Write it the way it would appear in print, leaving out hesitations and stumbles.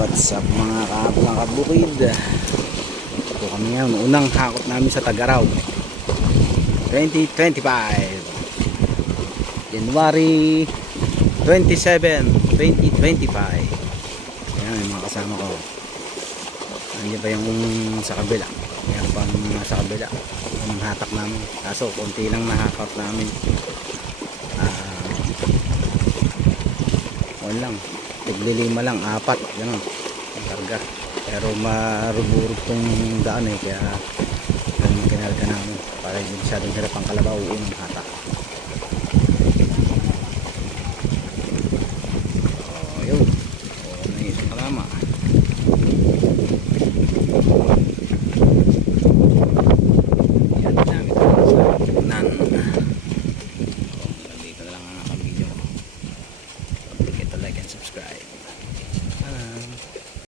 What's up mga kaablang kabukid? Ito kami ngayon, unang hakot namin sa Tagaraw 2025 January 27, 2025. Ayan yung mga kasama ko. Nandiyan pa yung sa kabila. Ayan pang nasa kabila yung hatak namin, kaso konti lang nahakot namin. Lang tiglilima lang, apat gano'n ang karga, pero maruburo tong daan kaya ganun kinarga namin para hindi masyadong hirap ang kalabaw unang hata. Yun, may isang kalama.